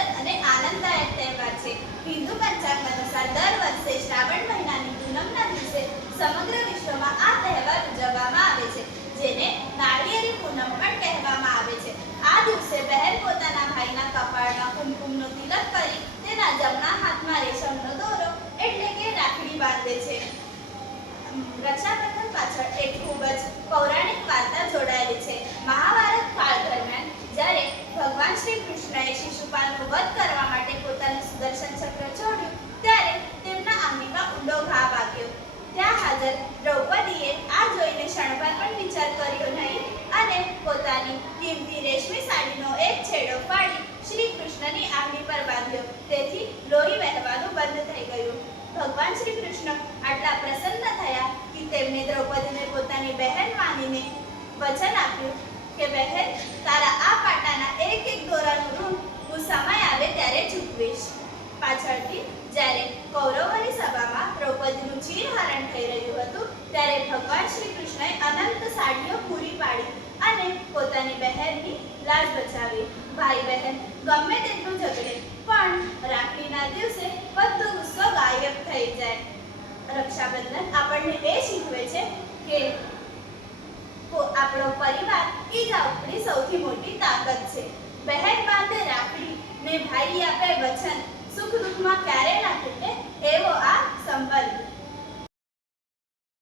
સુંદર અને આનંદદાયક તહેવાર છે. હિન્દુ પંચાંગ અનુસાર દર વર્ષે શ્રાવણ મહિનાની પૂનમના દિવસે સમગ્ર વિશ્વમાં આ તહેવાર ઉજવવામાં આવે છે, જેને નાળિયેરી પૂનમ પણ કહેવામાં આવે છે. આ દિવસે બહેન પોતાના ભાઈના કપાળમાં કુમકુમનો તિલક કરી તેના જમણા હાથમાં રેશમનો દોરો એટલે કે રાખડી બાંધે છે. રક્ષાબંધન પાછળ એક ખૂબ જ પૌરાણિક વાર્તા જોડાયેલી છે. મહાભારત કાળ દરમિયાન જ્યારે ભગવાન શ્રી કૃષ્ણએ શિશુપાલનો વધ કરવા માટે પોતાનું સુદર્શન ચક્ર છોડ્યું ત્યારે તેમના આંગળીમાં ઊંડો ઘા વાગ્યો. ત્યાં હાજર દ્રૌપદીએ આ જોઈને ક્ષણભર પણ વિચાર કર્યો નહીં અને પોતાની કિંમતી રેશમી સાડીનો એક છેડો ફાડી શ્રી કૃષ્ણની આંગળી પર બાંધ્યો. તેથી લોહી વહેવાનું બંધ થઈ ગયું. ભગવાન શ્રી કૃષ્ણ આટલા પ્રસન્ન થયા કે તેમણે દ્રૌપદીને પોતાની બહેન માનીને વચન આપ્યું કે બહેન, તારા આ પાટાના એક એક દોરાનું ઋણ હું સમય આવે ત્યારે ચૂકવીશ. પાછળથી જ્યારે કૌરવોની સભામાં દ્રૌપદીનું ચીરહરણ થઈ રહ્યું હતું ત્યારે ભગવાન શ્રી કૃષ્ણએ અનંત સાડીઓ પૂરી પાડી અને પોતાની બહેનની લાજ બચાવી. ભાઈ બહેન ગમે તેટલું ઝઘડે પણ રાખડીના દિવસે બધો ગુસ્સો ગાયબ થઈ જાય. રક્ષાબંધન આપણને એ શીખવે છે કે આપણો પરિવાર એ જ આપણી સૌથી મોટી તાકાત છે. બહેન બાંધે રાખડી ને ભાઈ આપે વચન.